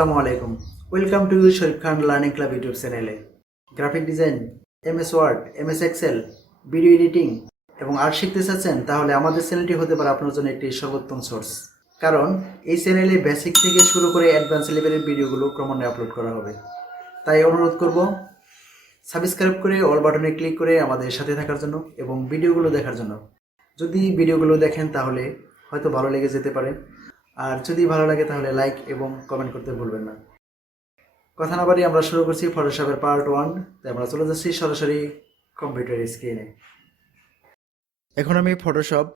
আসসালামু আলাইকুম। Welcome to Sharif Khan learning club YouTube চ্যানেলে। Graphic design, MS Word, MS Excel, video editing এবং art শিখতে চাচ্ছেন, তাহলে আমাদের চ্যানেলটি হতে পারে আপনার জন্য একটি সর্বোত্তম সোর্স। কারণ এই চ্যানেলে বেসিক থেকে শুরু করে অ্যাডভান্স লেভেলের ভিডিওগুলো ক্রমান্বয়ে আপলোড করা হবে। তাই অনুরোধ করব, সাবস্ক্রাইব করে অল বাটনে ক্লিক করে আমাদের সাথে থাকার জন্য এবং ভিডিওগুলো দেখার জন্য। যদি ভিডিওগুলো দেখেন তাহলে হয়তো ভালো লেগে যেতে পারে, আর যদি ভালো লাগে তাহলে লাইক এবং কমেন্ট করতে ভুলবেন না। কথা না বাড়িয়ে আমরা শুরু করছি ফটোশপের পার্ট 1। তাই আমরা চলে যাচ্ছি সরাসরি কম্পিউটার স্ক্রিনে। এখন আমি ফটোশপ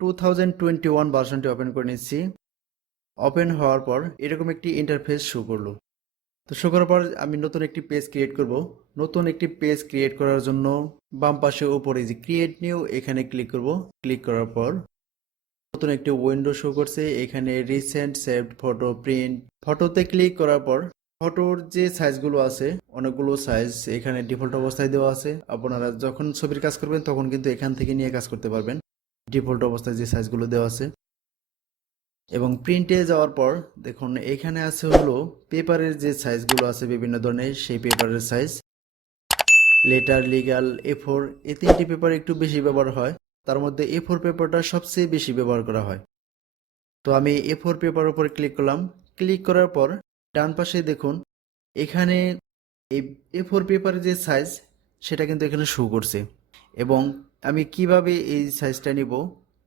2021 ভার্সনটি ওপেন করে নিচ্ছি। ওপেন হওয়ার পর এরকম একটি ইন্টারফেস শো করলো। তো শো করার পর আমি নতুন একটি পেজ ক্রিয়েট করব। নতুন একটি পেজ ক্রিয়েট করার জন্য বাম পাশে উপরে যে ক্রিয়েট নিউ এখানে ক্লিক করব। ক্লিক করার পর নতুন একটি উইন্ডো শো করছে। এখানে রিসেন্ট সেভড ফটো, প্রিন্ট। ফটোতে ক্লিক করার পর ফটোর যে সাইজগুলো আছে, অনেকগুলো সাইজ এখানে ডিফল্ট অবস্থায় দেওয়া আছে। আপনারা যখন ছবির কাজ করবেন তখন কিন্তু এখান থেকে নিয়ে কাজ করতে পারবেন। ডিফল্ট অবস্থায় যে সাইজগুলো দেওয়া আছে। এবং প্রিন্টে যাওয়ার পর দেখুন এখানে আছে হলো পেপারের যে সাইজগুলো আছে বিভিন্ন ধরনের, সেই পেপারের সাইজ। লেটার, লিগ্যাল, A4 এই তিনটি পেপার একটু বেশি ব্যবহার হয়। তার মধ্যে A4 পেপারটা সবচেয়ে বেশি ব্যবহার করা হয়। তো আমি A4 পেপার উপর ক্লিক করলাম। ক্লিক করার পর ডান পাশে দেখুন এখানে এই A4 পেপারের যে সাইজ সেটা কিন্তু এখানে শো করছে। এবং আমি কিভাবে এই সাইজটা নিব,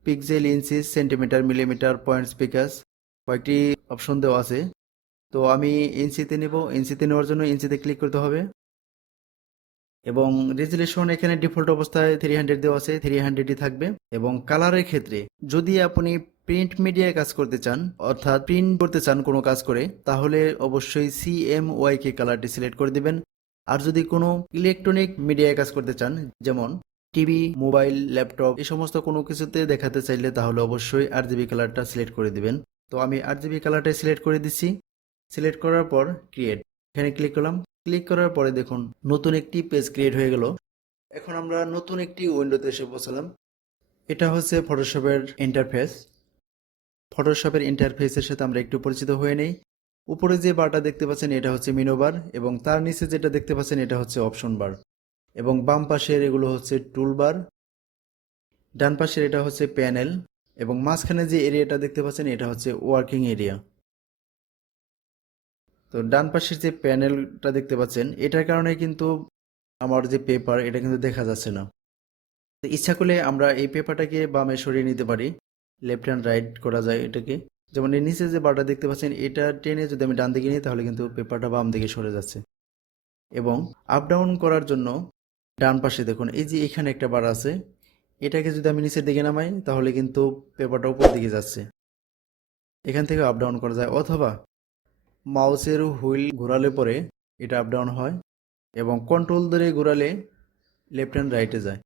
পিক্সেল, ইঞ্চি, সেন্টিমিটার, মিলিমিটার, পয়েন্টস, পিকাস, কয়েকটি অপশন দেওয়া আছে। তো আমি ইঞ্চিতে নিব। ইঞ্চিতে নেওয়ার জন্য ইঞ্চিতে ক্লিক করতে হবে। এবং রেজুলেশন এখানে ডিফল্ট অবস্থায় 300 দেওয়া আছে, 300ই থাকবে। এবং কালারের ক্ষেত্রে যদি আপনি প্রিন্ট মিডিয়ায় কাজ করতে চান, অর্থাৎ প্রিন্ট করতে চান কোনো কাজ করে, তাহলে অবশ্যই CMYK কালারটি সিলেক্ট করে দিবেন। আর যদি কোনো ইলেকট্রনিক মিডিয়ায় কাজ করতে চান, যেমন টিভি, মোবাইল, ল্যাপটপ, এই সমস্ত কোনো কিছুতে দেখাতে চাইলে তাহলে অবশ্যই RGB কালারটা সিলেক্ট করে দিবেন। তো আমি RGB কালারটাই সিলেক্ট করে দিচ্ছি। সিলেক্ট করার পর ক্রিয়েট এখানে ক্লিক করলাম। ক্লিক করার পরে দেখুন নতুন একটি পেজ ক্রিয়েট হয়ে গেল। এখন আমরা নতুন একটি উইন্ডোতে এসে পৌঁছালাম। এটা হচ্ছে ফটোশপের ইন্টারফেস। ফটোশপের ইন্টারফেসের সাথে আমরা একটু পরিচিত হয়ে নেই। উপরে যে বারটা দেখতে পাচ্ছেন এটা হচ্ছে মেনু বার, এবং তার নিচে যেটা দেখতে পাচ্ছেন এটা হচ্ছে অপশন বার। এবং বাম পাশের এগুলো হচ্ছে টুল বার, ডান পাশের এটা হচ্ছে প্যানেল, এবং মাঝখানে যে এরিয়াটা দেখতে পাচ্ছেন এটা হচ্ছে ওয়ার্কিং এরিয়া। তো ডান পাশের যে প্যানেলটা দেখতে পাচ্ছেন এটার কারণে কিন্তু আমার যে পেপার এটা কিন্তু দেখা যাচ্ছে না। তো ইচ্ছা করলে আমরা এই পেপারটাকে বামে সরিয়ে নিতে পারি। লেফট হ্যান্ড রাইট করা যায় এটাকে। যেমন এর নিচে যে বারটা দেখতে পাচ্ছেন এটা টেনে যদি আমি ডান দিকে নিই তাহলে কিন্তু পেপারটা বাম দিকে সরে যাচ্ছে। এবং আপ ডাউন করার জন্য ডান পাশে দেখুন এই যে এখানে একটা বার আছে, এটাকে যদি আমি নিচের দিকে নামাই তাহলে কিন্তু পেপারটা উপর দিকে যাচ্ছে। এখান থেকে আপ ডাউন করা যায়, অথবা মাউসের হুইল ঘোরালে পরে এটা আপ ডাউন হয়, এবং কন্ট্রোল ধরে ঘোরালে লেফট হ্যান্ড রাইটে যায়।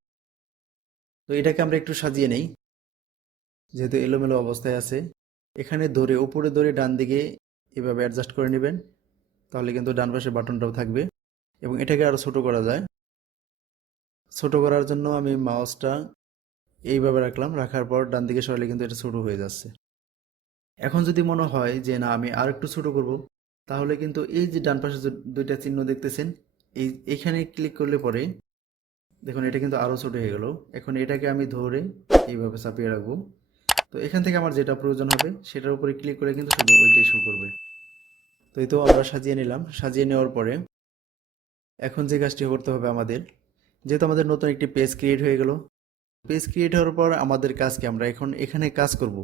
তো এটাকে আমরা একটু সাজিয়ে নেই, যেহেতু এলোমেলো অবস্থায় আছে। এখানে ধরে উপরে ধরে ডান দিকে এভাবে অ্যাডজাস্ট করে নেবেন, তাহলে কিন্তু ডান পাশে বাটনটাও থাকবে। এবং এটাকে আরও ছোট করা যায়। ছোট করার জন্য আমি মাউসটা এইভাবে রাখলাম, রাখার পর ডান দিকে সরালে কিন্তু এটা ছোট হয়ে যাচ্ছে। এখন যদি মনে হয় যে না আমি আর একটু ছোট করব, তাহলে কিন্তু এই যে ডান পাশে যে দুইটা চিহ্ন দেখতেছেন এইখানে ক্লিক করলে পরে দেখুন এটা কিন্তু আরও ছোট হয়ে গেল। এখন এটাকে আমি ধরে এইভাবে চাপিয়ে রাখবো। তো এখান থেকে আমার যেটা প্রয়োজন হবে সেটার উপরে ক্লিক করে কিন্তু শুধু ওইটাই শো করবে। তো এই তো আমরা সাজিয়ে নিলাম। সাজিয়ে নেওয়ার পরে এখন যে কাজটি করতে হবে আমাদের, যেহেতু আমাদের নতুন একটি পেজ ক্রিয়েট হয়ে গেল, পেজ ক্রিয়েট হওয়ার পর আমাদের কাজ কি, আমরা এখন এখানে কাজ করব।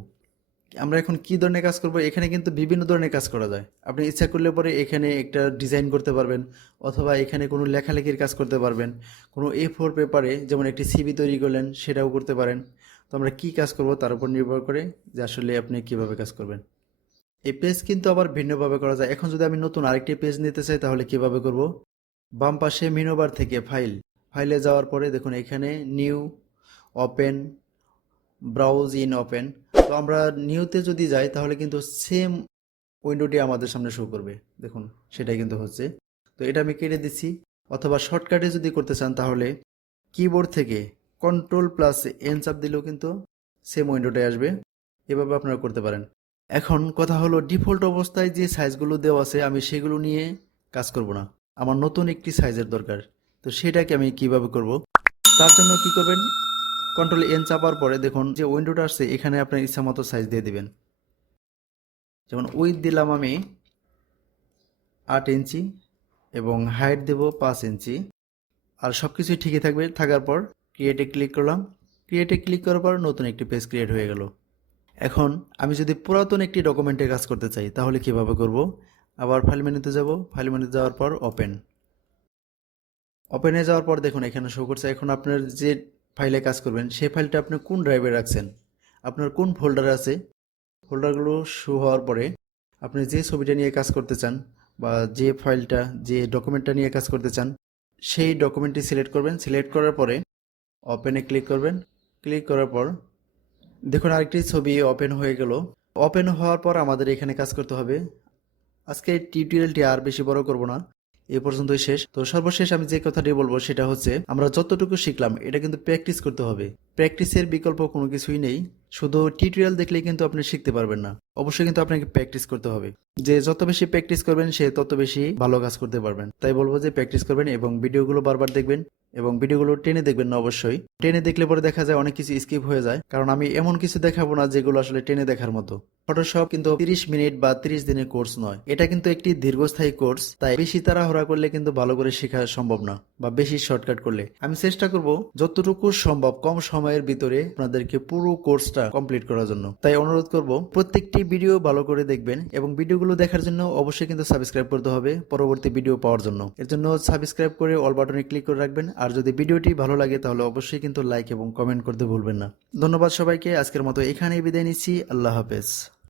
আমরা এখন কি ধরনের কাজ করব, এখানে কিন্তু বিভিন্ন ধরনের কাজ করা যায়। আপনি ইচ্ছা করলে পরে এখানে একটা ডিজাইন করতে পারবেন, অথবা এখানে কোনো লেখালেখির কাজ করতে পারবেন। কোনো A4 পেপারে যেমন একটি সিভি তৈরি করলেন সেটাও করতে পারেন। তো আমরা কি কাজ করব তার উপর নির্ভর করে যে আসলে আপনি কিভাবে কাজ করবেন। এই পেজ কিন্তু আবার ভিন্নভাবে করা যায়। এখন যদি আমি নতুন আরেকটি পেজ নিতে চাই তাহলে কিভাবে করব, বাম পাশে মেনু বার থেকে ফাইলে যাওয়ার পরে দেখুন এখানে new, open, browse in open. তো আমরা নিউতে যদি যাই তাহলে কিন্তু সেম উইন্ডোটি আমাদের সামনে শো করবে। দেখুন সেটাই কিন্তু হচ্ছে। তো এটা আমি কেটে দিচ্ছি। অথবা শর্টকাটে যদি করতে চান তাহলে কিবোর্ড থেকে কন্ট্রোল প্লাস এন চাপ দিলেও কিন্তু সেম উইন্ডোটাই আসবে। এভাবে আপনারা করতে পারেন। এখন কথা হলো ডিফল্ট অবস্থায় যে সাইজগুলো দেওয়া আছে আমি সেগুলো নিয়ে কাজ করব না, আমার নতুন একটি সাইজের দরকার। তো সেটাকে আমি কিভাবে করব? তার জন্য কি করবেন, কন্ট্রোল এন চাপার পরে দেখুন যে উইন্ডোটা আসছে, এখানে আপনার ইচ্ছা মতো সাইজ দিয়ে দিবেন। যেমন উইথ দিলাম আমি 8 ইঞ্চি এবং হাইট দেব 5 ইঞ্চি, আর সব কিছুই ঠিকই থাকবে। থাকার পর ক্রিয়েটে ক্লিক করলাম। ক্রিয়েটে ক্লিক করার পর নতুন একটি পেজ ক্রিয়েট হয়ে গেল। এখন আমি যদি পুরাতন একটি ডকুমেন্টে কাজ করতে চাই তাহলে কিভাবে করব? আবার ফাইল মেনুতে যাব, ফাইল মেনুতে যাওয়ার পর ওপেন। ওপেনে যাওয়ার পর দেখুন এখানে শো করছে এখন আপনার যে ফাইলে কাজ করবেন সেই ফাইলটা আপনি কোন ড্রাইভে রাখছেন, আপনার কোন ফোল্ডারে আছে। ফোল্ডারগুলো শো হওয়ার পরে আপনি যে ছবিটা নিয়ে কাজ করতে চান বা যে ফাইলটা যে ডকুমেন্টটা নিয়ে কাজ করতে চান সেই ডকুমেন্টটি সিলেক্ট করবেন। সিলেক্ট করার পরে ওপেনে ক্লিক করবেন। ক্লিক করার পর দেখুন আরেকটি ছবি ওপেন হয়ে গেল। ওপেন হওয়ার পর আমাদের এখানে কাজ করতে হবে। আজকে টিউটোরিয়ালটি আর বেশি বড় করব না, এ পর্যন্তই শেষ। তো সর্বশেষ আমি যে কথাটি বলবো সেটা হচ্ছে আমরা যতটুকু শিখলাম এটা কিন্তু প্র্যাকটিস করতে হবে। প্র্যাকটিসের বিকল্প কোনো কিছুই নেই। শুধু টিউটোরিয়াল দেখলেই কিন্তু আপনি শিখতে পারবেন না, অবশ্যই কিন্তু আপনাকে প্র্যাকটিস করতে হবে। যে যত বেশি প্র্যাকটিস করবেন সে তত বেশি ভালো কাজ করতে পারবেন। তাই বলবো যে প্র্যাকটিস করবেন এবং ভিডিওগুলো বারবার দেখবেন এবং ভিডিওগুলো টেনে দেখবেন না। অবশ্যই টেনে দেখলে পরে দেখা যায় অনেক কিছু স্কিপ হয়ে যায়, কারণ আমি এমন কিছু দেখাবো না যেগুলো আসলে টেনে দেখার মতো। ফটোশপ কিন্তু 30 মিনিট বা 30 দিনের কোর্স নয়, এটা কিন্তু একটি দীর্ঘস্থায়ী কোর্স। তাই বেশি তাড়াহুড়া করলে কিন্তু ভালো করে শেখা সম্ভব না, বা বেশি শর্টকাট করলে। আমি চেষ্টা করব যতটুকু সম্ভব কম সময়ের ভিতরে আপনাদেরকে পুরো কোর্সটা কমপ্লিট করার জন্য। তাই অনুরোধ করব প্রত্যেকটি ভিডিও ভালো করে দেখবেন এবং ভিডিওগুলো দেখার জন্য অবশ্যই কিন্তু সাবস্ক্রাইব করতে হবে পরবর্তী ভিডিও পাওয়ার জন্য। এর জন্য সাবস্ক্রাইব করে অল বাটনে ক্লিক করে রাখবেন। আর যদি ভিডিওটি ভালো লাগে তাহলে অবশ্যই কিন্তু লাইক এবং কমেন্ট করতে ভুলবেন না। ধন্যবাদ সবাইকে, আজকের মতো এখানেই বিদায় নিচ্ছি। আল্লাহ হাফেজ।